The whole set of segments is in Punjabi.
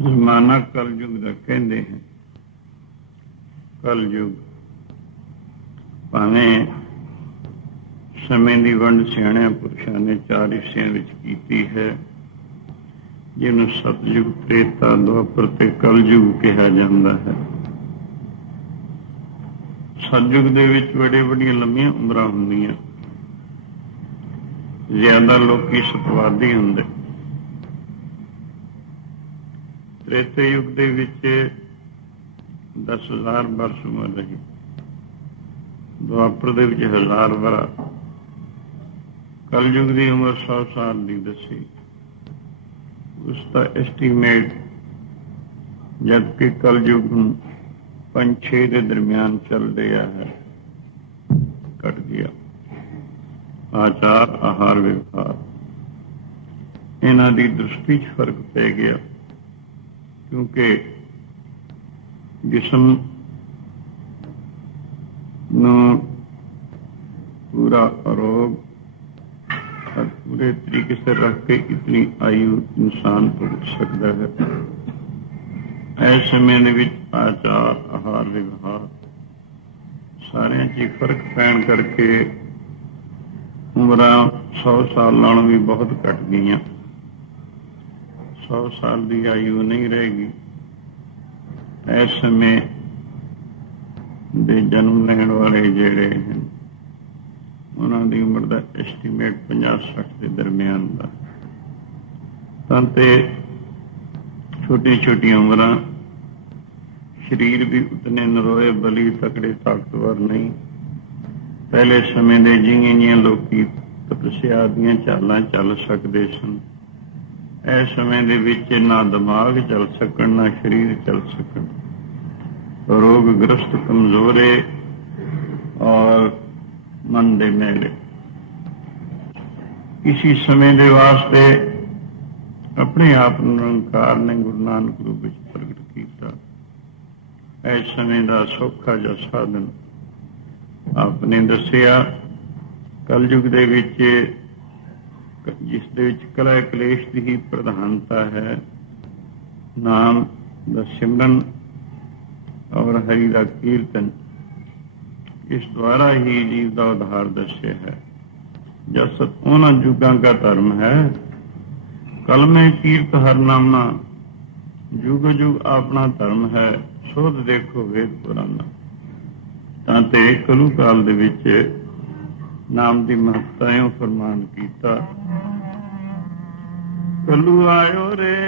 ਜ਼ਮਾਨਾ ਕਲਯੁਗ ਦਾ ਕਹਿੰਦੇ ਹਨ। ਕਲਯੁਗ ਭਾਵੇਂ ਸਮੇਂ ਦੀ ਵੰਡ ਸਿਆਣਿਆਂ ਪੁਰਸ਼ਾਂ ਨੇ 4 ਹਿੱਸਿਆਂ ਵਿੱਚ ਕੀਤੀ ਹੈ, ਜਿਹਨੂੰ ਸਤਯੁਗ, ਤ੍ਰੇਤਾ, ਦੁਆਪਰ ਤੇ ਕਲਯੁਗ ਕਿਹਾ ਜਾਂਦਾ ਹੈ। ਸਤਯੁਗ ਦੇ ਵਿੱਚ ਵੱਡੀਆਂ ਲੰਮੀਆਂ ਉਮਰਾਂ ਹੁੰਦੀਆਂ, ਜ਼ਿਆਦਾ ਲੋਕੀ ਸਤਵਾਦੀ ਹੁੰਦੇ। ਤ੍ਰੇਤੇ ਯੁੱਗ ਦੇ ਵਿੱਚ 10,000 ਵਰਸ ਉਮਰ ਰਹੀ, ਦੁਆਪਰ ਦੇ ਵਿੱਚ 1000 ਵਰਾ, ਕਲਯੁਗ ਦੀ ਉਮਰ 100 ਸਾਲ ਦੀ ਦੱਸੀ। ਉਸ ਦਾ ਐਸਟੀਮੇਟ ਜਦਕਿ ਕਲਯੁਗ ਨੂੰ 5-6 ਦੇ ਦਰਮਿਆਨ ਚੱਲ ਰਿਹਾ ਹੈ, ਘਟ ਗਿਆ। ਆਚਾਰ, ਆਹਾਰ, ਵਿਵਹਾਰ ਇਹਨਾਂ ਦੀ ਦ੍ਰਿਸ਼ਟੀ 'ਚ ਫਰਕ ਪੈ ਗਿਆ, ਕਿਉਂਕਿ ਜਿਸਮ ਨੂੰ पूरा अरोग और पूरे तरीके से रख के इतनी आयु इंसान भुगत सकता है। ऐसे में आचार, आहार, विवहार सारे च फर्क पैन करके उम्र 100 साल नालों भी बहुत घट गई। 100 साल की आयु नहीं रहेगी। इस समय दे जन्म लेने वाले जेड़े हैं उन्हों की उम्र का एस्टीमेट 50-60 के दरम्यान का। तो छोटी छोटी उम्र, शरीर भी उतने नरोए, बली, तकड़े, ताकतवर नहीं। पहले समय के जिंगियां लोग तपस्या दियां चालां चल सकते सन। इस समय के विच ना दिमाग चल सकन, ना शरीर चल सकन, रोगग्रस्त, कमजोरे और मन दे मैले। इसी समय के वास्ते अपने आप निरंकार ने गुरु नानक रूप में प्रगट किया। इस समय का सौखा जा साधन आपने दसिया। कलयुग दे विच जिस दे विच कला कलेश की ही प्रधानता है, नाम दा सिमरन और हरि का कीर्तन, इस द्वारा ही जीव का उद्धार दस्या है। जस उन्होंने युगों का धर्म है, कल में कीर्त हर नामा, युग युग अपना धर्म है, शोध देखो वेद पुराना। तांते कलू काल दे विच नाम की महत्ता यूं फरमान किया। कलू आयो रे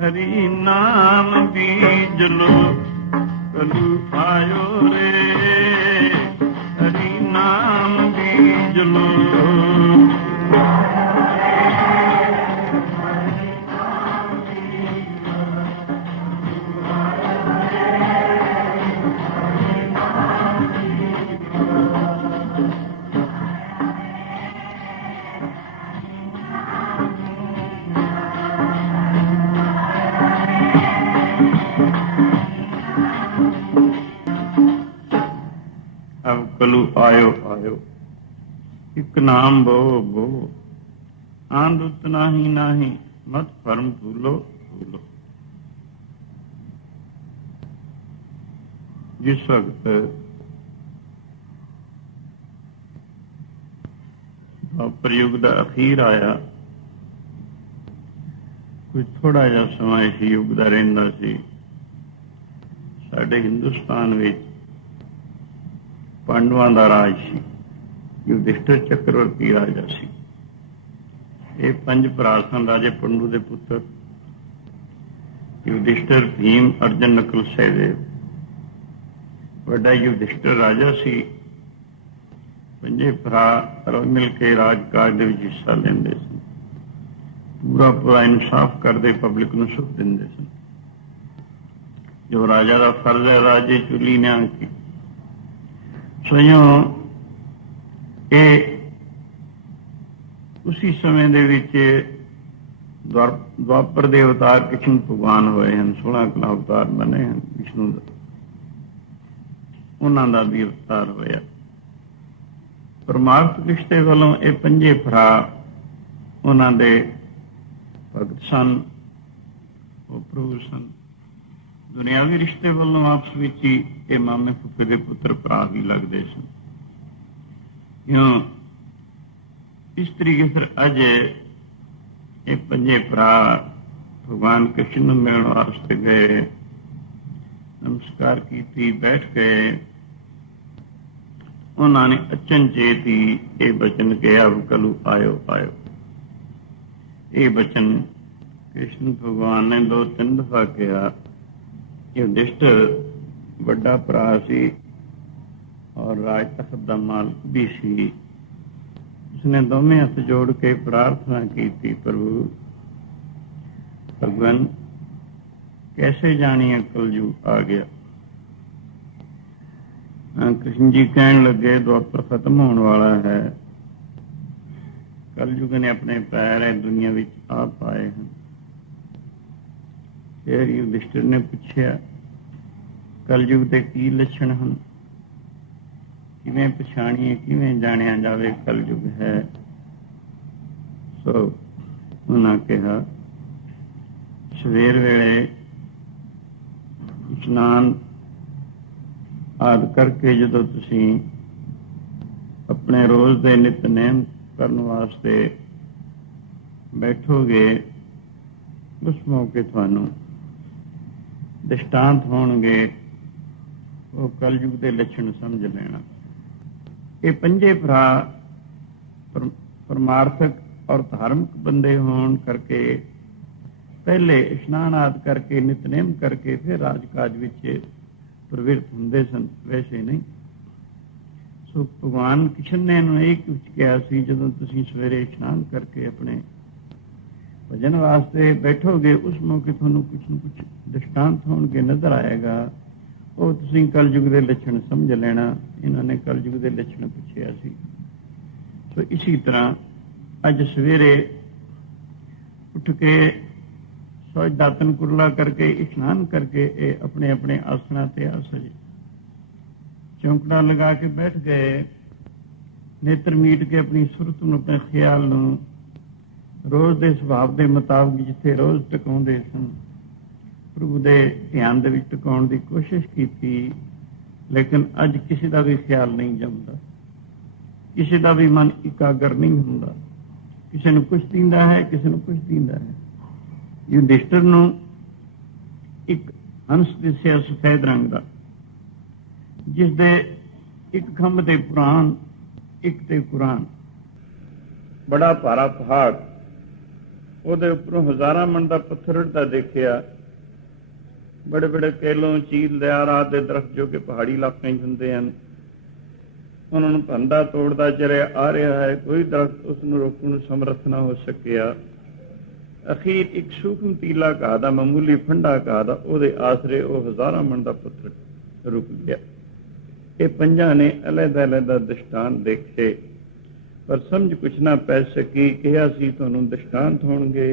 हरि नाम बीज लो, कलू आयो रे हरि नाम बीज लो। अब कलू आयो आयो, एक नाम बो बो, आंदुत नाही नाही, मत फर्म भूलो भूलो। जिस वक्त द्वापर युग का अखीर आया, कोई थोड़ा जा समा इस युग का रहिंदा सी। साडे हिंदुस्तान में पांडवां दा राज सी, युधिष्ठिर चक्रवर्ती राजा सी। ये 5 भरा सन, राजे पंडु के पुत्र युधिष्ठिर, भीम, अर्जुन, नकुल, सहदेव। वड्डा युधिष्ठिर राजा सी। 5 भरा रल मिल के राजकाज दे विच हिस्सा लेंदे सन, पूरा पूरा इंसाफ करते, पब्लिक नूं सुख दिंदे सन। जो राजा का फर्ज है, राजे चुली न्याय की। स्वयं ये उसी समय दे विच द्वापर दे अवतार कृष्ण भगवान हुए हैं। 16 कला अवतार बने हैं विष्णु का, उन्हों का भी अवतार होया। परमार्थ रिश्ते वालों ये 5 भरा उन्हों दे भगत सन। ਭਰਾ ਸਨ। ਦੁਨਿਆਵੀ ਰਿਸ਼ਤੇ ਵੱਲੋਂ ਆਪਸ ਵਿੱਚ ਹੀ ਇਹ ਮਾਮੇ ਫੁੱਫੇ ਦੇ ਪੁੱਤਰ ਭਰਾ ਹੀ ਲੱਗਦੇ ਸਨ। ਇਸ ਤਰੀਕੇ ਫਿਰ ਅੱਜ ਇਹ ਪੰਜੇ ਭਰਾ ਭਗਵਾਨ ਕ੍ਰਿਸ਼ਨ ਨੂੰ ਮਿਲਣ ਵਾਸਤੇ ਗਏ, ਨਮਸਕਾਰ ਕੀਤੀ, ਬੈਠ ਗਏ। ਉਹਨਾਂ ਨੇ ਅਚਨਚੇਤ ਹੀ ਇਹ ਬਚਨ ਕਿਹਾ, ਕਲੂ ਆਇਓ ਆਇਓ। ਇਹ ਬਚਨ ਕ੍ਰਿਸ਼ਨ ਭਗਵਾਨ ਨੇ 2-3 ਦਫਾ ਕਿਹਾ। ਯੁਧਿਸ਼ਠਰ ਵੱਡਾ ਭਰਾ ਸੀ ਔਰ ਰਾਜ ਤਖਤ ਦਾ ਮਾਲਕ ਵੀ ਸੀ। ਉਸਨੇ ਦੋਵੇਂ ਹੱਥ ਜੋੜ ਕੇ ਪ੍ਰਾਰਥਨਾ ਕੀਤੀ, ਪ੍ਰਭੂ ਭਗਵਾਨ कैसे जानिए कलयुग आ गया। कृष्ण जी कहने लगे द्वापर खत्म होने वाला है, कलयुग ने अपने पैर दुनिया में आ पाए हैं। फिर युधिष्ठिर ने पूछा कलयुग के की लक्षण हैं, किवें पछाणीए किवें जानिया जावे कलयुग है। सो उन्हें कहा सवेर वेले इशनान आदि करके जो तुसी अपने रोज के नितनेम करने वास्ते बैठोगे, उस मौके थानू दृष्टांत होणगे, वो कलयुग के लक्षण समझ लेना। ये पंजे भरा परमार्थक और धार्मिक बंदे होने करके पहले इशनान आदि करके नितनेम करके फिर राजकाज विच प्रवृत्त होंदे सन, वैसे नहीं। सो भगवान कृष्ण ने इन्होंने एक कहा सी, जदों तुसीं सवेरे इशनान करके अपने भजन वास्ते बैठोगे, उस मौके तुहानूं कुछ न कुछ दृष्टांत होणगे, नजर आएगा। वो तुसीं कलयुग के लक्षण समझ लेना। इन्होंने कलयुग के लक्षण पूछे सी। सो इसी तरह अज सवेरे उठ के सौज दातन कुरला करके इशनान करके अपने अपने आसना ते आसजे चौंकड़ा लगा के बैठ गए। नेत्र मीट के अपनी सुरत में अपने ख्याल रोज के सुभाव के मुताबिक जिथे रोज टकाउंदे सन, प्रभु के ध्यान दे विच टकाउण की कोशिश की, लेकिन अज किसी का भी ख्याल नहीं जमता, किसी का भी मन इकागर नहीं होंदा। किसी ने कुछ दींदा है, किसी ने कुछ दींदा है। युधिष्ठिर नूं एक हंस दिसिया सफेद रंग का, जिसदे एक खंभ ते पुराण, एक ते कुरान। बड़ा भारा पहाड़, ਉਹਦੇ ਉੱਪਰੋਂ ਹਜ਼ਾਰਾਂ ਮਣ ਦਾ ਪੱਥਰ ਉੱਡਦਾ ਦੇਖਿਆ। बड़े बड़े केलों चील लियार आदि दरख्त जो कि पहाड़ी इलाके ਹੁੰਦੇ ਹਨ, ਉਹਨਾਂ ਨੂੰ ਭੰਦਾ ਤੋੜਦਾ ਚਰਿਆ ਆ ਰਿਹਾ ਹੈ। ਕੋਈ ਦਰਖਤ ਉਸ ਨੂੰ ਰੋਕਣ ਨੂੰ ਸਮਰੱਥ ਨਾ ਹੋ ਸਕਿਆ। ਅਖੀਰ ਇੱਕ ਸੂਖਮ ਤੀਲਾ ਘਾਹ ਦਾ, ਮਾਮੂਲੀ ਫੰਡਾ ਘਾਹ ਦਾ, ਉਹਦੇ ਆਸਰੇ ਉਹ ਹਜ਼ਾਰਾਂ ਮਣ ਦਾ ਪੱਥਰ ਰੁਕ ਗਿਆ। ਇਹ ਪੰਜਾਂ ਨੇ ਅਲੱਗ-ਅਲੱਗ ਦ੍ਰਿਸ਼ਟਾਂਤ ਦੇਖੇ, ਪਰ ਸਮਝ ਕੁਛ ਨਾ ਪੈ ਸਕੀ। ਕਿਹਾ ਸੀ ਤੁਹਾਨੂੰ ਦ੍ਰਿਸ਼ਟਾਂਤ ਹੋਣਗੇ,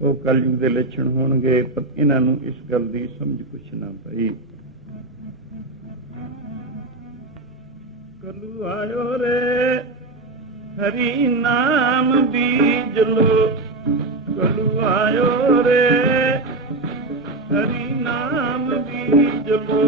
ਉਹ ਕਲਯੁਗ ਦੇ ਲੱਛਣ ਹੋਣਗੇ, ਪਰ ਇਹਨਾਂ ਨੂੰ ਇਸ ਗੱਲ ਦੀ ਸਮਝ ਕੁਛ ਨਾ ਪਈ। ਕਲੂ ਆਇਓ ਰੇ ਹਰੀ ਨਾਮ ਬੀਜ ਲੋ, ਕਲੂ ਆਇਓ ਰੇ ਹਰੀ ਨਾਮ ਬੀਜ ਲੋ।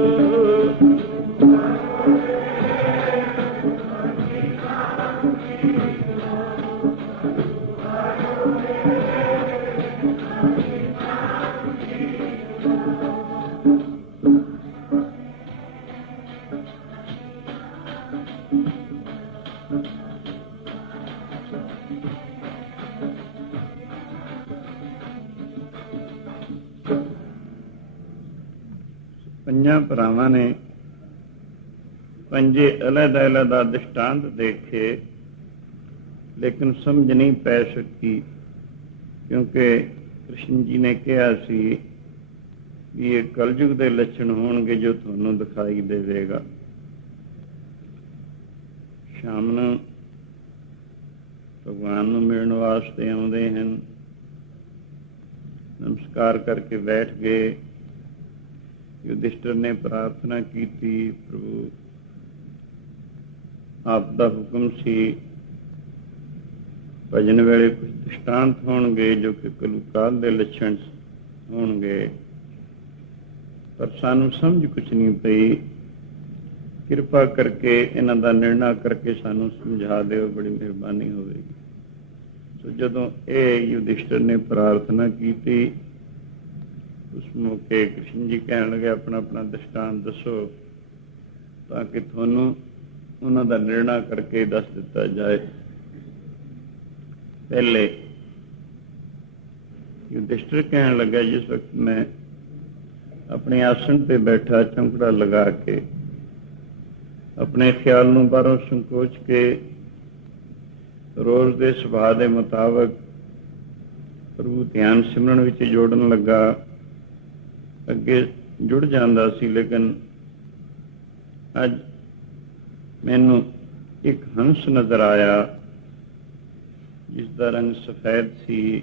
ਪੰਜਾਂ ਭਰਾਵਾਂ ਨੇ ਪੰਜੇ ਅਲੱਗ-ਅਲੱਗ ਦ੍ਰਿਸ਼ਟਾਂਤ ਦੇਖੇ, ਲੇਕਿਨ ਸਮਝ ਨਹੀਂ ਪੈ ਸਕੀ, ਕਿਉਂਕਿ ਕ੍ਰਿਸ਼ਨ ਜੀ ਨੇ ਕਿਹਾ ਸੀ ਵੀ ਇਹ ਕਲਯੁਗ ਦੇ ਲੱਛਣ ਹੋਣਗੇ ਜੋ ਤੁਹਾਨੂੰ ਦਿਖਾਈ ਦੇਵੇਗਾ। ਸ਼ਾਮ ਨੂੰ ਭਗਵਾਨ ਨੂੰ ਮਿਲਣ ਵਾਸਤੇ ਆਉਂਦੇ ਹਨ। ਨਮਸਕਾਰ ਕਰਕੇ ਬੈਠ ਗਏ। युधिष्ठिर ने प्रार्थना की थी, प्रभु आपका हुक्म सी भजन वेले कुछ दृष्टांत होणगे जो कि कलुकाल के लक्षण ਹੋਣਗੇ, ਪਰ ਸਾਨੂੰ ਸਮਝ ਕੁਛ ਨਹੀਂ ਪਈ। ਕਿਰਪਾ ਕਰਕੇ ਇਹਨਾਂ ਦਾ ਨਿਰਣਾ ਕਰਕੇ ਸਾਨੂੰ ਸਮਝਾ ਦਿਓ, ਬੜੀ ਮਿਹਰਬਾਨੀ ਹੋਵੇਗੀ। ਸੋ ਜਦੋਂ ਇਹ ਯੁਧਿਸ਼ਟਰ ਨੇ ਪ੍ਰਾਰਥਨਾ ਕੀਤੀ, ਉਸ ਮੌਕੇ ਕ੍ਰਿਸ਼ਨ ਜੀ ਕਹਿਣ ਲੱਗੇ ਆਪਣਾ ਆਪਣਾ ਦ੍ਰਿਸ਼ਟਾਂਤ ਦੱਸੋ, ਤਾਂ ਕਿ ਤੁਹਾਨੂੰ ਉਹਨਾਂ ਦਾ ਨਿਰਣਾ ਕਰਕੇ ਦੱਸ ਦਿੱਤਾ ਜਾਏ। ਪਹਿਲੇ ਯੁਧਿਸ਼ਟਰ ਕਹਿਣ ਲੱਗਾ, ਜਿਸ ਵਕਤ ਮੈਂ ਆਪਣੇ ਆਸਣ ਤੇ ਬੈਠਾ ਚੌਂਕੜਾ ਲਗਾ ਕੇ ਆਪਣੇ ਖਿਆਲ ਨੂੰ ਬਾਹਰੋਂ ਸੰਕੋਚ ਕੇ ਰੋਜ਼ ਦੇ ਸੁਭਾਅ ਦੇ ਮੁਤਾਬਕ ਪ੍ਰਭੂ ਧਿਆਨ ਸਿਮਰਨ ਵਿੱਚ ਜੋੜਨ ਲੱਗਾ। ਅੱਗੇ ਜੁੜ ਜਾਂਦਾ ਸੀ, ਲੇਕਿਨ ਅੱਜ ਮੈਨੂੰ ਇੱਕ ਹੰਸ ਨਜ਼ਰ ਆਇਆ, ਜਿਸ ਦਾ ਰੰਗ ਸਫੈਦ ਸੀ।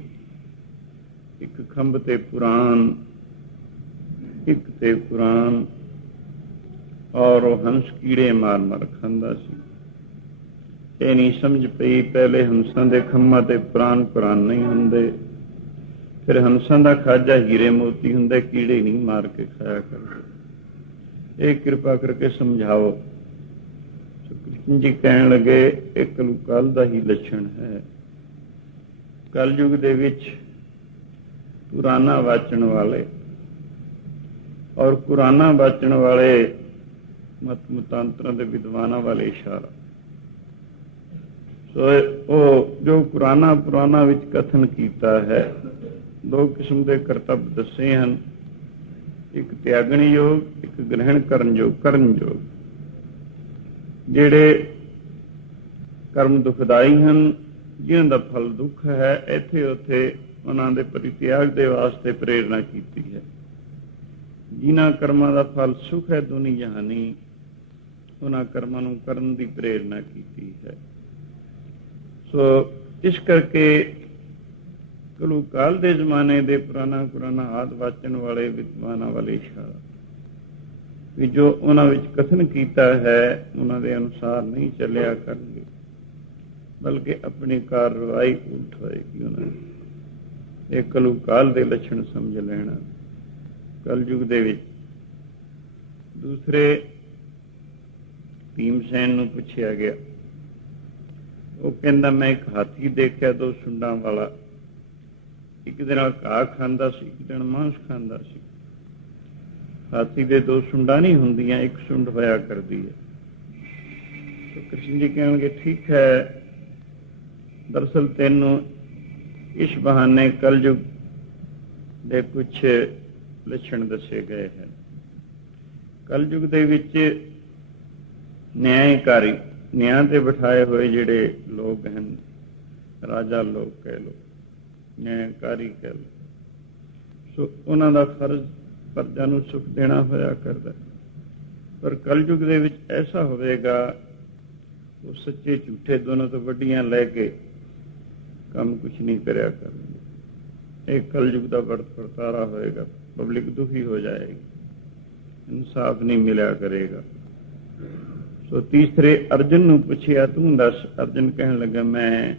ਇੱਕ ਖੰਭ ਤੇ ਪੁਰਾਣ, ਇੱਕ ਤੇ ਪੁਰਾਣ, ਔਰ ਉਹ ਹੰਸ ਕੀੜੇ ਮਾਰ ਮਾਰ ਖਾਂਦਾ ਸੀ। ਇਹ ਨਹੀਂ ਸਮਝ ਪਈ, ਪਹਿਲੇ ਹੰਸਾਂ ਦੇ ਖੰਭਾਂ ਤੇ ਪੁਰਾਣ ਪੁਰਾਣ ਨਹੀਂ ਹੁੰਦੇ, ਫਿਰ ਹੰਸਾਂ ਦਾ ਖਾਜਾ ਹੀਰੇ ਮੋਤੀ ਹੁੰਦਾ, ਕੀੜੇ ਨਹੀਂ ਮਾਰ ਕੇ ਖਾਇਆ ਕਰਦੇ। ਇਹ ਕਿਰਪਾ ਕਰਕੇ ਸਮਝਾਓ। ਕ੍ਰਿਸ਼ਨ ਜੀ ਕਹਿਣ ਲੱਗੇ, ਇਹ ਕਲਯੁਗ ਦਾ ਹੀ ਲੱਛਣ ਹੈ। ਕਲਯੁਗ ਦੇ ਵਿੱਚ ਪੁਰਾਣਾ ਵਾਚਣ ਵਾਲੇ ਔਰ ਪੁਰਾਣਾ ਵਾਚਣ ਵਾਲੇ ਮਤ ਮਤਾਂਤਰਾਂ ਦੇ ਵਿਦਵਾਨਾਂ ਵਾਲੇ ਇਸ਼ਾਰਾ। ਸੋ ਉਹ ਜੋ ਪੁਰਾਣਾ ਵਿੱਚ ਕਥਨ ਕੀਤਾ ਹੈ, ਦੋ ਕਿਸਮ ਦੇ ਕਰਤੱਵ ਦੱਸੇ ਹਨ, ਇੱਕ ਤਿਆਗਣ ਯੋਗ, ਇੱਕ ਗ੍ਰਹਿਣ ਕਰਨ ਯੋਗ। ਜਿਹੜੇ ਕਰਮ ਦੁਖਦਾਈ ਹਨ, ਜਿਨ੍ਹਾਂ ਦਾ ਫਲ ਦੁੱਖ ਹੈ, ਇੱਥੇ ਉੱਥੇ ਉਹਨਾਂ ਦੇ ਪਰਿਤਿਆਗ ਦੇ ਵਾਸਤੇ ਪ੍ਰੇਰਨਾ ਕੀਤੀ ਹੈ। ਜਿਨ੍ਹਾਂ ਕਰਮਾਂ ਦਾ ਫਲ ਸੁਖ ਹੈ ਦੁਨੀ ਜਹਾਨੀ, ਉਹਨਾਂ ਕਰਮਾਂ ਨੂੰ ਕਰਨ ਦੀ ਪ੍ਰੇਰਨਾ ਕੀਤੀ ਹੈ। ਸੋ ਇਸ ਕਰਕੇ ਕਲਯੁਗ ਕਾਲ ਦੇ ਜ਼ਮਾਨੇ ਦੇ ਪੁਰਾਣਾ ਆਦਿ ਵਾਚਣ ਵਾਲੇ ਵਿਦਵਾਨਾਂ ਵਾਲੇ ਇਸ਼ਾਰਾ ਵੀ ਜੋ ਉਹਨਾਂ ਵਿੱਚ ਕਥਨ ਕੀਤਾ ਹੈ, ਉਹਨਾਂ ਦੇ ਅਨੁਸਾਰ ਨਹੀਂ ਚੱਲਿਆ ਕਰਨਗੇ, ਬਲਕਿ ਆਪਣੀ ਕਾਰਵਾਈ ਉਲਟ ਹੋਏਗੀ। ਉਹਨਾਂ ਨੇ ਇਹ ਕਲਯੁਗ ਕਾਲ ਦੇ ਲੱਛਣ ਸਮਝ ਲੈਣਾ। ਕਲਯੁਗ ਦੇ ਵਿੱਚ ਦੂਸਰੇ ਭੀਮਸੈਨ ਨੂੰ ਪੁੱਛਿਆ ਗਿਆ, ਉਹ ਕਹਿੰਦਾ ਮੈਂ ਇੱਕ ਹਾਥੀ ਦੇਖਿਆ, ਦੋ ਸੁੰਡਾਂ ਵਾਲਾ, ਇੱਕ ਦਿਨ ਘਾਹ ਖਾਂਦਾ ਸੀ, ਇੱਕ ਦਿਨ ਮਾਂਸ ਖਾਂਦਾ ਸੀ। ਹਾਥੀ ਦੇ ਦੋ ਸੁੰਡਾਂ ਨਹੀਂ ਹੁੰਦੀਆਂ, ਇੱਕ ਸੁੰਡ ਹੋਇਆ ਕਰਦੀ ਹੈ। ਕ੍ਰਿਸ਼ਨ ਜੀ ਕਹਿਣਗੇ ਠੀਕ ਹੈ, ਦਰਅਸਲ ਤੈਨੂੰ ਇਸ ਬਹਾਨੇ ਕਲਯੁਗ ਦੇ ਕੁਛ ਲੱਛਣ ਦੱਸੇ ਗਏ ਹਨ। ਕਲਯੁਗ ਦੇ ਵਿੱਚ ਨਿਆਂਕਾਰੀ, ਨਿਆਂ ਤੇ ਬਿਠਾਏ ਹੋਏ ਜਿਹੜੇ ਲੋਕ ਹਨ, ਰਾਜਾ ਲੋਕ ਕਹਿ ਲਓ, ਨਿਆਂਕਾਰੀ ਕਹਿ ਲਓ, ਸੋ ਉਹਨਾਂ ਦਾ ਫਰਜ਼ ਪ੍ਰਜਾ ਨੂੰ ਸੁਖ ਦੇਣਾ ਹੋਇਆ ਕਰਦਾ। ਪਰ ਕਲਯੁਗ ਦੇ ਵਿੱਚ ਐਸਾ ਹੋਵੇਗਾ, ਉਹ ਸੱਚੇ ਝੂਠੇ ਦੋਨੋਂ ਤੋਂ ਵੱਡੀਆਂ ਲੈ ਕੇ ਕੰਮ ਕੁਛ ਨਹੀਂ ਕਰਿਆ ਕਰਨਗੇ। ਇਹ ਕਲਯੁਗ ਦਾ ਵਰਤਾਰਾ ਹੋਏਗਾ, ਪਬਲਿਕ ਦੁਖੀ ਹੋ ਜਾਏਗੀ, ਇਨਸਾਫ ਨਹੀਂ ਮਿਲਿਆ ਕਰੇਗਾ। ਸੋ ਤੀਸਰੇ ਅਰਜਨ ਨੂੰ ਪੁੱਛਿਆ, ਤੂੰ ਦੱਸ। ਅਰਜਨ ਕਹਿਣ ਲੱਗਾ, ਮੈਂ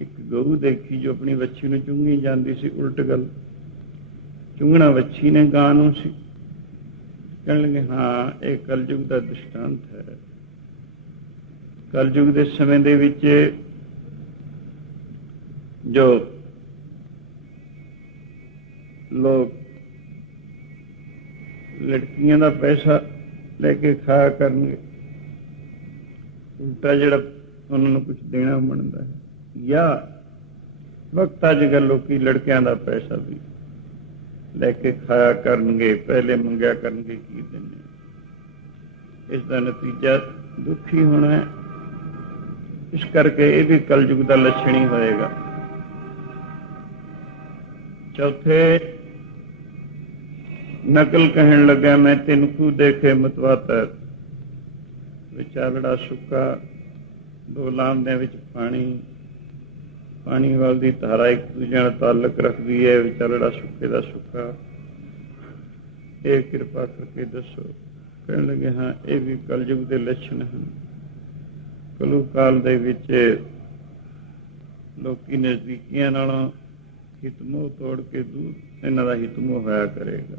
ਇੱਕ ਗਊ ਦੇਖੀ ਜੋ ਆਪਣੀ ਵੱਛੀ ਨੂੰ ਚੁੰਗੀ ਜਾਂਦੀ ਸੀ। ਉਲਟ ਗੱਲ, ਚੁੰਗਣਾ ਵੱਛੀ ਨੇ ਗਾਂ ਨੂੰ ਸੀ। ਕਹਿਣ ਲੱਗੇ ਹਾਂ, ਇਹ ਕਲਯੁਗ ਦਾ ਦ੍ਰਿਸ਼ਟਾਂਤ ਹੈ। ਕਲਯੁਗ ਦੇ ਸਮੇਂ ਦੇ ਵਿੱਚ ਜੋ ਲੋਕ ਲੜਕੀਆਂ ਦਾ ਪੈਸਾ ਲੈ ਕੇ ਖਾਇਆ ਕਰਨਗੇ, ਉਲਟਾ ਜਿਹੜਾ ਉਹਨਾਂ ਨੂੰ ਕੁਛ ਦੇਣਾ ਬਣਦਾ ਹੈ। ਜਾਂ ਵਕਤ ਅੱਜ ਕੱਲ੍ਹ ਲੋਕੀ ਲੜਕਿਆਂ ਦਾ ਪੈਸਾ ਵੀ ਲੈ ਕੇ ਖਾਇਆ ਕਰਨਗੇ, ਪਹਿਲੇ ਮੰਗਿਆ ਕਰਨਗੇ ਕੀ ਦਿੰਦੇ। ਇਸ ਦਾ ਨਤੀਜਾ ਦੁਖੀ ਹੋਣਾ ਹੈ। ਇਸ ਕਰਕੇ ਇਹ ਵੀ ਕਲਯੁਗ ਦਾ ਲੱਛਣ ਹੀ ਹੋਏਗਾ। ਚੌਥੇ ਨਕਲ ਕਹਿਣ ਲੱਗਾ, ਮੈਂ ਤਿੰਨ ਖੂਹ ਦੇਖੇ ਮਤਵਾਤਰ, ਵਿਚਾਲੜਾ ਸੁੱਕਾ, ਦੋ ਲਾਂਭਿਆਂ ਵਿੱਚ ਪਾਣੀ ਵੱਲ ਦੀ ਧਾਰਾ ਇੱਕ ਦੂਜੇ ਨਾਲ ਤਾਲੁਕ ਰੱਖਦੀ ਹੈ, ਵਿਚਾਲੜਾ ਸੁੱਕੇ ਦਾ ਸੁੱਕਾ। ਇਹ ਕਿਰਪਾ ਕਰਕੇ ਦੱਸੋ। ਕਹਿਣ ਲੱਗੇ ਹਾਂ, ਇਹ ਵੀ ਕਲਯੁਗ ਦੇ ਲੱਛਣ ਹਨ। ਕਲਯੁਗ ਕਾਲ ਦੇ ਵਿੱਚ ਲੋਕੀ ਨਜ਼ਦੀਕੀਆਂ ਨਾਲੋਂ ਹਿਤ ਮੋਹ ਤੋੜ ਕੇ ਦੂਰ ਇਹਨਾਂ ਦਾ ਹਿਤ ਮੋਹ ਹੋਇਆ ਕਰੇਗਾ।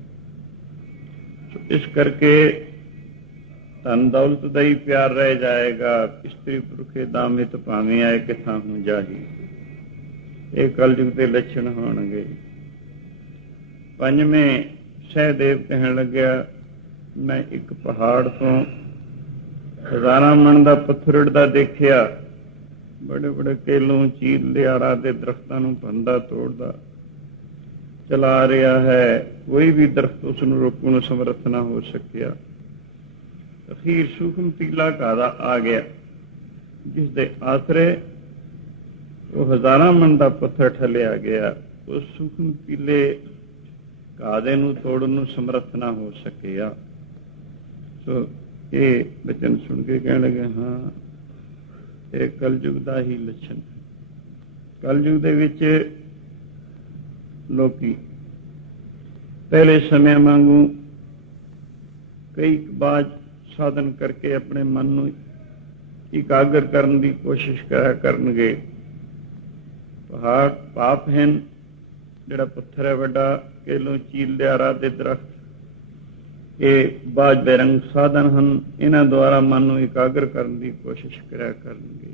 ਇਸ ਕਰਕੇ ਧਨ ਦੌਲਤ ਦਾ ਹੀ ਪਿਆਰ ਰਹਿ ਜਾਏਗਾ। ਇਸਤਰੀ ਪੁਰਖੇ ਦਾਮਿਤ ਭਾਵੇਂ ਆਏ ਕਿਥਾਂ ਹੂੰ ਜਾਹੀ, ਇਹ ਕਲਯੁਗ ਦੇ ਲੱਛਣ ਹੋਣਗੇ। ਪੰਜਵੇਂ ਸਹਿਦੇਵ ਕਹਿਣ ਲੱਗਿਆ, ਮੈਂ ਇੱਕ ਪਹਾੜ ਤੋਂ ਹਜ਼ਾਰਾਂ ਮਣ ਦਾ ਪੱਥਰ ਉੱਡਦਾ ਦੇਖਿਆ, ਬੜੇ ਬੜੇ ਕੇਲੋਂ ਚੀਲ ਲਿਆੜਾ ਦੇ ਦਰਖਤਾਂ ਨੂੰ ਭੰਦਾ ਤੋੜਦਾ ਚਲਾ ਰਿਹਾ ਹੈ। ਕੋਈ ਵੀ ਦਰਖਤ ਉਸ ਨੂੰ ਰੋਕਣ ਨੂੰ ਸਮਰੱਥ ਨਾ ਹੋ ਸਕਿਆ। ਅਖੀਰ ਸੂਖਮ ਤੀਲਾ ਘਾਹ ਦਾ ਆ ਗਿਆ, ਜਿਸ ਦੇ ਆਸਰੇ ਉਹ ਹਜ਼ਾਰਾਂ ਮਣ ਦਾ ਪੱਥਰ ਠੱਲਿਆ ਗਿਆ। ਉਸ ਸੂਖਮ ਤੀਲੇ ਘਾਹ ਦੇ ਨੂੰ ਤੋੜਨ ਨੂੰ ਸਮਰੱਥ ਨਾ ਹੋ ਸਕਿਆ। ਸੋ ਇਹ ਬਚਨ ਸੁਣ ਕੇ ਕਹਿਣ ਲੱਗੇ, ਹਾਂ ਇਹ ਕਲਯੁਗ ਦਾ ਹੀ ਲੱਛਣ। ਕਲਯੁਗ ਦੇ ਵਿੱਚ ਲੋਕੀ ਪਹਿਲੇ ਸਮਿਆਂ ਵਾਂਗੂ ਕਈ ਬਾਜ ਸਾਧਨ ਕਰਕੇ ਆਪਣੇ ਮਨ ਨੂੰ ਇਕਾਗਰ ਕਰਨ ਦੀ ਕੋਸ਼ਿਸ਼ ਕਰਿਆ ਕਰਨਗੇ। ਪਹਾੜ ਪਾਪਹੀਨ ਜਿਹੜਾ ਪੱਥਰ ਹੈ ਵੱਡਾ, ਕੇਲੋਂ ਚੀਲ ਲਿਆਰਾ ਦੇ ਦਰਖਤ, ਇਹ ਬਾਜ ਬੇਰੰਗ ਸਾਧਨ ਹਨ। ਇਹਨਾਂ ਦੁਆਰਾ ਮਨ ਨੂੰ ਇਕਾਗਰ ਕਰਨ ਦੀ ਕੋਸ਼ਿਸ਼ ਕਰਿਆ ਕਰਨਗੇ,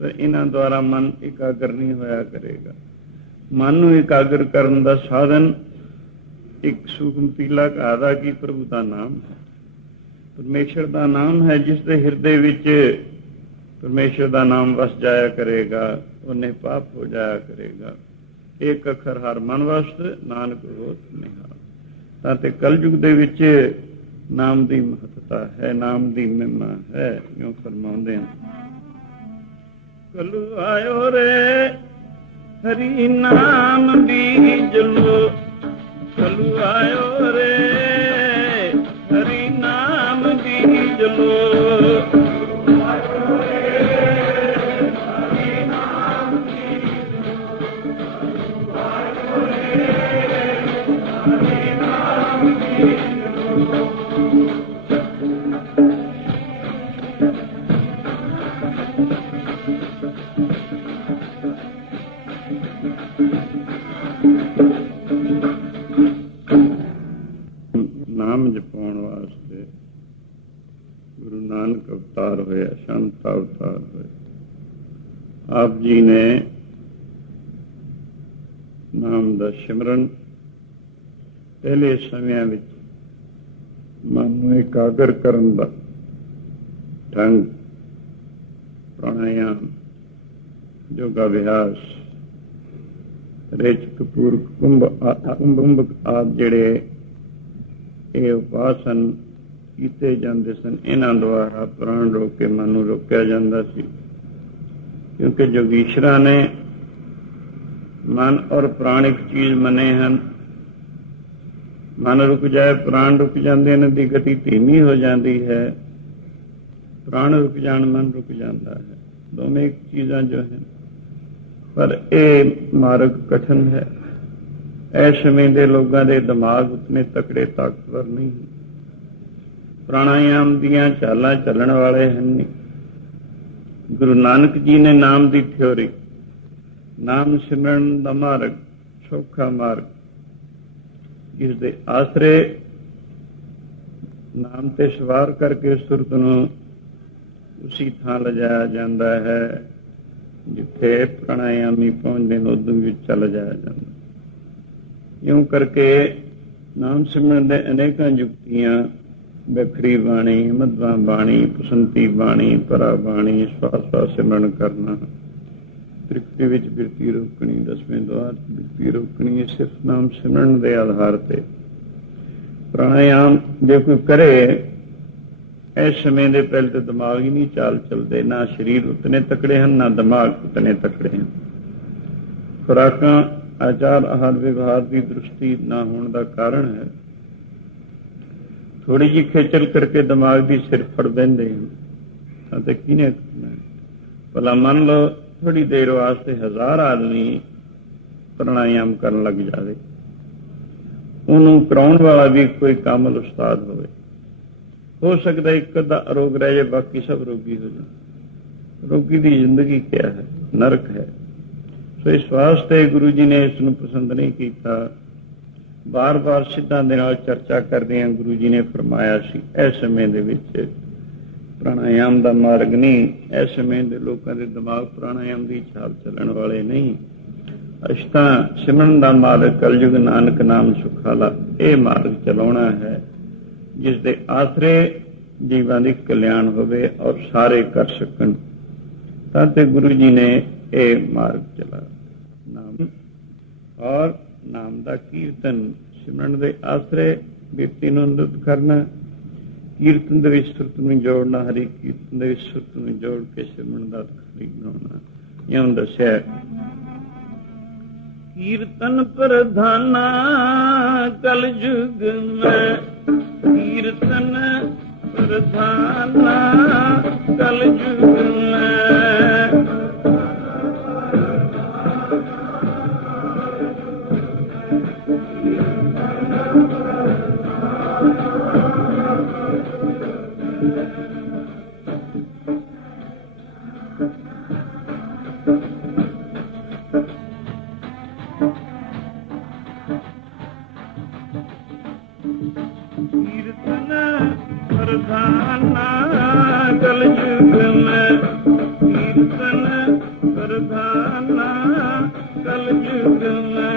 ਪਰ ਇਹਨਾਂ ਦੁਆਰਾ ਮਨ ਇਕਾਗਰ ਨਹੀਂ ਹੋਇਆ ਕਰੇਗਾ। ਮਨ ਨੂੰ ਇਕਾਗਰ ਕਰਨ ਦਾ ਸਾਧਨ ਇੱਕ ਸੂਖਮ ਤੀਲਾ ਘਾਹ ਦਾ ਕੀ ਪ੍ਰਭੂ ਦਾ ਨਾਮ ਹੈ, ਪਰਮੇਸ਼ਰ ਦਾ ਨਾਮ ਹੈ। ਜਿਸ ਦੇ ਹਿਰਦੇ ਵਿੱਚ ਪਰਮੇਸ਼ਰ ਦਾ ਨਾਮ ਵਸ ਜਾਇਆ ਕਰੇਗਾ, ਉਹਨੇ ਪਾਪ ਹੋ ਜਾਇਆ ਕਰੇਗਾ। ਇੱਕ ਅੱਖਰ ਹਰ ਮਨ ਵਸਤ, ਨਾਨਕ ਹੋਤ ਨਿਹਾਲ। ਤਾਂ ਤੇ ਕਲਯੁਗ ਦੇ ਵਿੱਚ ਨਾਮ ਦੀ ਮਹੱਤਤਾ ਹੈ, ਨਾਮ ਦੀ ਮਹਿਮਾ ਹੈ। ਕਿਉਂ ਫਰਮਾਉਂਦੇ ਹਨ, ਕਲੂ ਆਇਓ ਰੇ ਹਰੀ ਨਾਮ ਬੀਜ ਲੋ, ਕਲੂ ਆਇਓ ਰੇ ਹਰੀ ਨਾਮ ਬੀਜ ਲੋ। ਨਾਮ ਜਪਾਉਣ ਵਾਸਤੇ ਗੁਰੂ ਨਾਨਕ ਅਵਤਾਰ ਹੋਇਆ, ਸੰਤ ਅਵਤਾਰ ਹੋਏ। ਆਪ ਜੀ ਨੇ ਨਾਮ ਦਾ ਸਿਮਰਨ ਪਹਿਲੇ ਸਮਿਆਂ ਵਿੱਚ ਮਨ ਨੂੰ ਇਕਾਗਰ ਕਰਨ ਦਾ ਢੰਗ, ਪ੍ਰਾਣਾਯਾਮ, ਯੋਗਾ ਅਭਿਆਸ, ਰੇਚਕ ਪੂਰਕ ਕੁੰਭ ਆਦਿ ਜਿਹੜੇ ਇਹ ਉਪਾਸਨ ਕੀਤੇ ਜਾਂਦੇ ਸਨ, ਇਹਨਾਂ ਦੁਆਰਾ ਪ੍ਰਾਣ ਰੋਕ ਕੇ ਮਨ ਨੂੰ ਰੋਕਿਆ ਜਾਂਦਾ ਸੀ। ਕਿਉਂਕਿ ਜੋਗੀਸ਼ਰਾਂ ਨੇ ਮਨ ਔਰ ਪ੍ਰਾਣ ਇੱਕ ਚੀਜ਼ ਮੰਨੇ ਹਨ। ਮਨ ਰੁਕ ਜਾਏ, ਪ੍ਰਾਣ ਰੁਕ ਜਾਂਦੇ, ਇਹਨਾਂ ਦੀ ਗਤੀ ਧੀਮੀ ਹੋ ਜਾਂਦੀ ਹੈ। ਪ੍ਰਾਣ ਰੁਕ ਜਾਣ, ਮਨ ਰੁਕ ਜਾਂਦਾ ਹੈ, ਦੋਵੇਂ ਇੱਕ ਚੀਜ਼ਾਂ ਜੋ ਹਨ। ਪਰ ਇਹ ਮਾਰਗ ਕਠਿਨ ਹੈ। ਇਸ ਸਮੇਂ ਦੇ ਲੋਕਾਂ ਦੇ ਦਿਮਾਗ ਉਤਨੇ ਤਕੜੇ ਤਾਕਤਵਰ ਨਹੀਂ, ਪ੍ਰਾਣਾਯਾਮ ਦੀਆਂ ਚਾਲਾਂ ਚੱਲਣ ਵਾਲੇ ਹਨ। ਗੁਰੂ ਨਾਨਕ ਜੀ ਨੇ ਨਾਮ ਦੀ ਥਿਉਰੀ, ਨਾਮ ਸਿਮਰਨ ਦਾ ਮਾਰਗ, ਸੌਖਾ ਮਾਰਗ, ਜਿਸ ਦੇ ਆਸਰੇ ਨਾਮ ਤੇ ਸਵਾਰ ਕਰਕੇ ਸੁਰਤ ਨੂੰ ਉਸੀ ਥਾਂ ਲਿਜਾਇਆ ਜਾਂਦਾ ਹੈ ਜਿੱਥੇ ਪ੍ਰਾਣਾਯਾਮੀ ਪਹੁੰਚਦੇ ਨੇ, ਉਦੋਂ ਵਿੱਚ ਚੱਲ ਜਾਇਆ ਜਾਂਦਾ। ਇਉਂ ਕਰਕੇ ਨਾਮ ਸਿਮਰਨ ਦੇ ਅਨੇਕਾਂ ਯੁਕਤੀਆਂ, ਬਖਰੀ ਬਾਣੀ, ਮਧਵਾ ਬਾਣੀ, ਬਸੰਤੀ ਬਾਣੀ, ਪਰਾ ਬਾਣੀ, ਸਵਾਸ ਸਿਮਰਨ ਕਰਨਾ, ਤ੍ਰਿਪਤੀ ਵਿੱਚ ਬਿਰਤੀ ਰੋਕਣੀ, 10ਵੇਂ ਦੁਆਰ ਬਿਰਤੀ ਰੋਕਣੀ, ਸਿਰਫ ਨਾਮ ਸਿਮਰਨ ਦੇ ਆਧਾਰ ਤੇ। ਪ੍ਰਾਣਾਯਾਮ ਜੇ ਕੋਈ ਕਰੇ, ਇਸ ਸਮੇਂ ਦੇ ਪਹਿਲੇ ਤੇ ਦਿਮਾਗ ਹੀ ਨਹੀਂ ਚਾਲ ਚੱਲਦੇ, ਨਾ ਸਰੀਰ ਉਤਨੇ ਤਕੜੇ ਹਨ, ਨਾ ਦਿਮਾਗ ਉਤਨੇ ਤਕੜੇ ਹਨ। ਖੁਰਾਕਾਂ, ਆਚਾਰ, ਆਹਾਰ ਵਿਵਹਾਰ ਦੀ ਦ੍ਰਿਸ਼ਟੀ ਨਾ ਹੋਣ ਦਾ ਕਾਰਨ ਹੈ ਥੋੜੀ ਜਿਹੀ ਖੇਚਲ ਕਰਕੇ ਦਿਮਾਗ ਦੀ ਸਿਰ ਫੜ ਬਹਿੰਦੇ ਹਨ। ਅਤੇ ਕਿਹਨੇ ਭਲਾ ਮੰਨ ਲਓ ਥੋੜੀ ਦੇਰ ਵਾਸਤੇ 1000 ਆਦਮੀ ਪ੍ਰਾਣਾਯਾਮ ਕਰਨ ਲੱਗ ਜਾਵੇ, ਉਹਨੂੰ ਕਰਾਉਣ ਵਾਲਾ ਵੀ ਕੋਈ ਕਾਮਲ ਉਸਤਾਦ ਹੋਵੇ, ਹੋ ਸਕਦਾ ਇੱਕ ਅੱਧਾ ਅਰੋਗ ਰਹਿ ਜਾਏ, ਬਾਕੀ ਸਭ ਰੋਗੀ ਹੋ ਜਾਣ। ਰੋਗੀ ਦੀ ਜ਼ਿੰਦਗੀ ਕਿਆ ਹੈ? ਨਰਕ ਹੈ। ਸੋ ਸੋ ਇਸ ਵਾਸਤੇ ਗੁਰੂ ਜੀ ਨੇ ਇਸ ਨੂੰ ਪਸੰਦ ਨਹੀਂ ਕੀਤਾ। ਬਾਰ-ਬਾਰ ਸਿੱਧਾਂ ਦੇ ਨਾਲ ਚਰਚਾ ਕਰਦੇ ਹਾਂ ਗੁਰੂ ਜੀ ਨੇ ਫਰਮਾਇਆ ਸੀ ਇਸ ਸਮੇਂ ਦੇ ਵਿੱਚ ਪ੍ਰਾਣਾਯਾਮ ਦਾ ਮਾਰਗ ਨਹੀਂ। ਇਸ ਸਮੇਂ ਦੇ ਲੋਕਾਂ ਦੇ ਦਿਮਾਗ ਪ੍ਰਾਣਾਯਾਮ ਦੀ ਚਾਲ ਚੱਲਣ ਵਾਲੇ ਨਹੀਂ। ਅਸੀਂ ਤਾਂ ਸਿਮਰਨ ਦਾ ਮਾਰਗ ਕਲਯੁਗ ਨਾਨਕ ਨਾਮ ਸੁਖਾਲਾ ਇਹ ਮਾਰਗ ਚਲਾਉਣਾ ਹੈ ਜਿਸ ਦੇ ਆਸਰੇ ਜੀਵਾਂ ਦੀ ਕਲਿਆਣ ਹੋਵੇ ਔਰ ਸਾਰੇ ਕਰ ਸਕਣ। ਤਾਂ ਤੇ ਗੁਰੂ ਜੀ ਨੇ ਇਹ ਮਾਰਗ ਚਲਾ ਨਾਮ ਔਰ ਨਾਮ ਦਾ ਕੀਰਤਨ ਸਿਮਰਨ ਦੇ ਆਸਰੇ ਵਿਅਕਤੀ ਨੂੰ ਅੰਮ੍ਰਿਤ ਕਰਨਾ। ਕੀਰਤਨ ਦੇ ਵਿੱਚ ਸੁਰਤ ਨੂੰ ਜੋੜਨਾ, ਹਰੀ ਕੀਰਤਨ ਦੇ ਵਿੱਚ ਸੁਰਤ ਨੂੰ ਜੋੜ ਕੇ ਸਿਮਰਨ ਦਾ ਹਰੀ ਬਣਾਉਣਾ। ਇਉਂ ਦੱਸਿਆ ਕੀਰਤਨ ਪ੍ਰਧਾਨਾ ਕਲਯੁਗ ਮੈਂ, ਕੀਰਤਨ ਪ੍ਰਧਾਨਾ ਕਲਯੁਗ ਮੈਂ। ਕੀਰਤਨ ਪ੍ਰਧਾਨਾ ਕਲਯੁਗ ਮੈਂ, ਕੀਰਤਨ ਪ੍ਰਧਾਨਾ ਕਲਯੁਗ ਮੈਂ।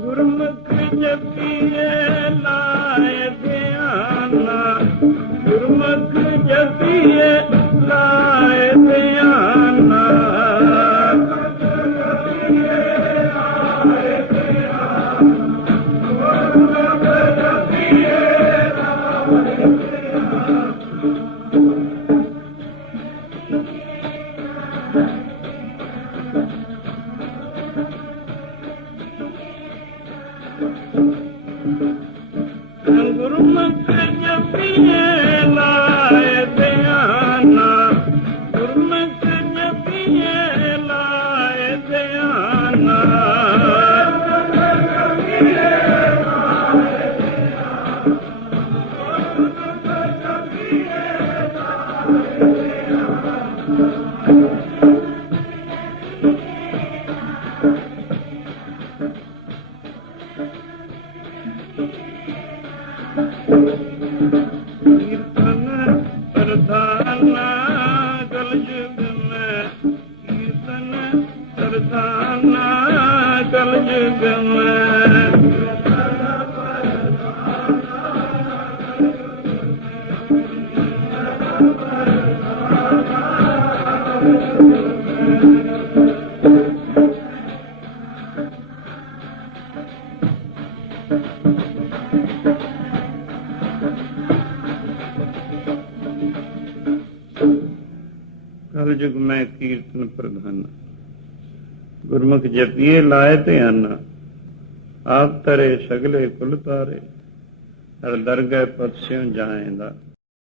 ਗੁਰਮੁਖ ਜਪੀਏ ਲਾਏ ਧਿਆਨਾ, ਗੁਰਮੁਖ ਜਪੀਏ ਲਾਏ ਧਿਆਨਾ। ਗੁਰਮੁਖ ਜਪੀਏ ਲਾਏ ਧਿਆਨਾ, ਗੁਰਮੁਖ ਜਪੀਏ ਲਾਏ ਧਿਆਨਾ। ਕੀਰਤਨ ਪ੍ਰਧਾਨਾ ਕਲਯੁਗ ਮੈਂ, ਕੀਰਤਨ ਪ੍ਰਧਾਨਾ ਕਲਯੁਗ ਮੈਂ। ਕਲਯੁਗ ਮੈਂ ਕੀਰਤਨ ਪ੍ਰਧਾਨਾ, ਗੁਰਮੁਖ ਜਪੀਏ ਲਾਏ ਧਿਆਨਾ। ਆਪ ਤਰੇ ਸਗਲੇ ਕੁਲ ਤਾਰੇ, ਹਰ ਦਰਗਹਿ ਪਦ ਸਿਉ ਜਾਏਂਦਾ।